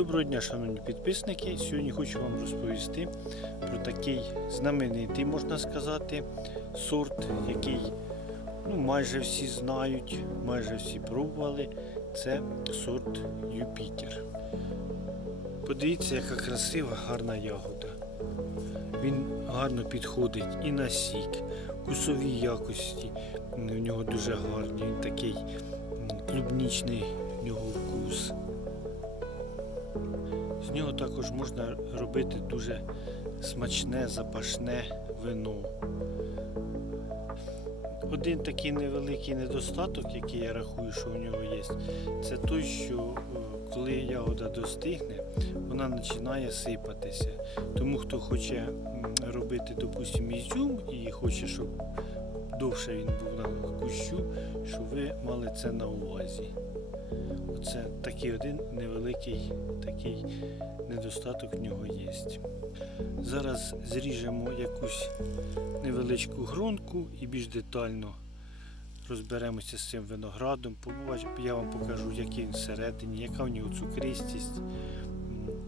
Доброго дня, шановні підписники. Сьогодні хочу вам розповісти про такий знаменитий, можна сказати, сорт, який ну, майже всі знають, майже всі пробували. Це сорт Юпітер. Подивіться, яка красива, гарна ягода. Він гарно підходить і на сік, вкусові якості. У нього дуже гарні, він такий клубнічний в нього нього також можна робити дуже смачне, запашне вино. Один такий невеликий недостаток, який я рахую, що у нього є, це той, що е, коли ягода достигне, вона починає сипатися. Тому хто хоче робити, допустимо, ізюм і хоче, щоб довше він був на кущу, щоб ви мали це на увазі. Оце такий один невеликий такий недостаток в нього є. Зараз зріжемо якусь невеличку гронку і більш детально розберемося з цим виноградом. Я вам покажу, який він всередині, яка в нього цукристість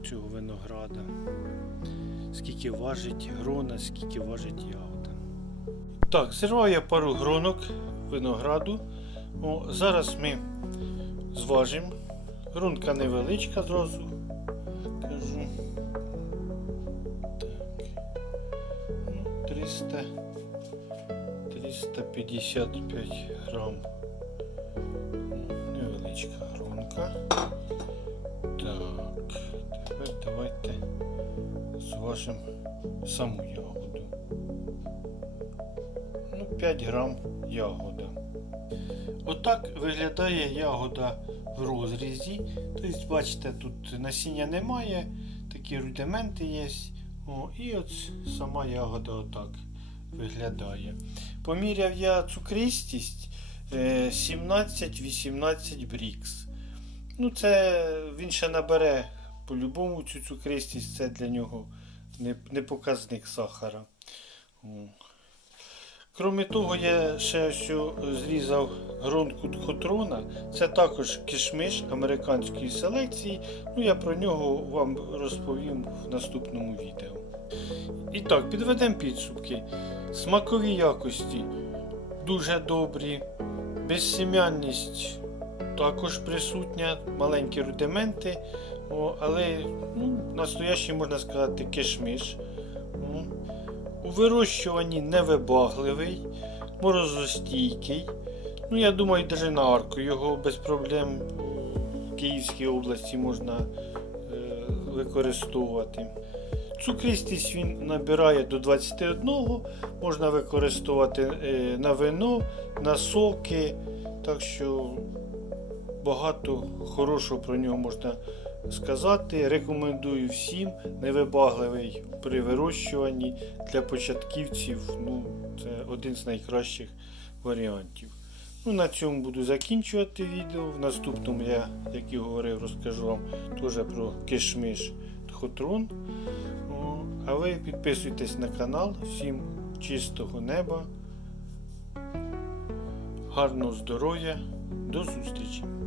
цього винограда, скільки важить грона, скільки важить ягода. Так, зірвав я пару гронок винограду. О, зараз ми зважимо. Грунка невеличка зразу. Кажу. Так. Ну, 300, 355 грам. Невеличка грунка. Так. Тепер давайте зважимо саму ягоду. Ну, 5 грам ягода. Отак виглядає ягода в розрізі. Тобто, бачите, тут насіння немає, такі рудименти є. О, і от сама ягода отак виглядає. Поміряв я цукристість е, 17-18 брікс. Ну, це він ще набере по-любому цю цукристість, це для нього не, не показник сахара. О. Кроме того, я ще ось зрізав гронку хотрона. Це також кишмиш американської селекції. Ну, я про нього вам розповім в наступному відео. І так, підведемо підсумки. Смакові якості дуже добрі, безсім'янність також присутня, маленькі рудименти, але ну, настоящий можна сказати кишмиш. О. Вирощуванні невибагливий, морозостійкий. Ну, я думаю, на арку його без проблем в Київській області можна е, використовувати. Цукристість він набирає до 21, можна використовувати е, на вино, на соки. Так що багато хорошого про нього можна сказати. Рекомендую всім невибагливий при вирощуванні для початківців. Ну, це один з найкращих варіантів. Ну, на цьому буду закінчувати відео. В наступному я, як і говорив, розкажу вам теж про кишмиш Тхотрон. А ви підписуйтесь на канал. Всім чистого неба, гарного здоров'я. До зустрічі!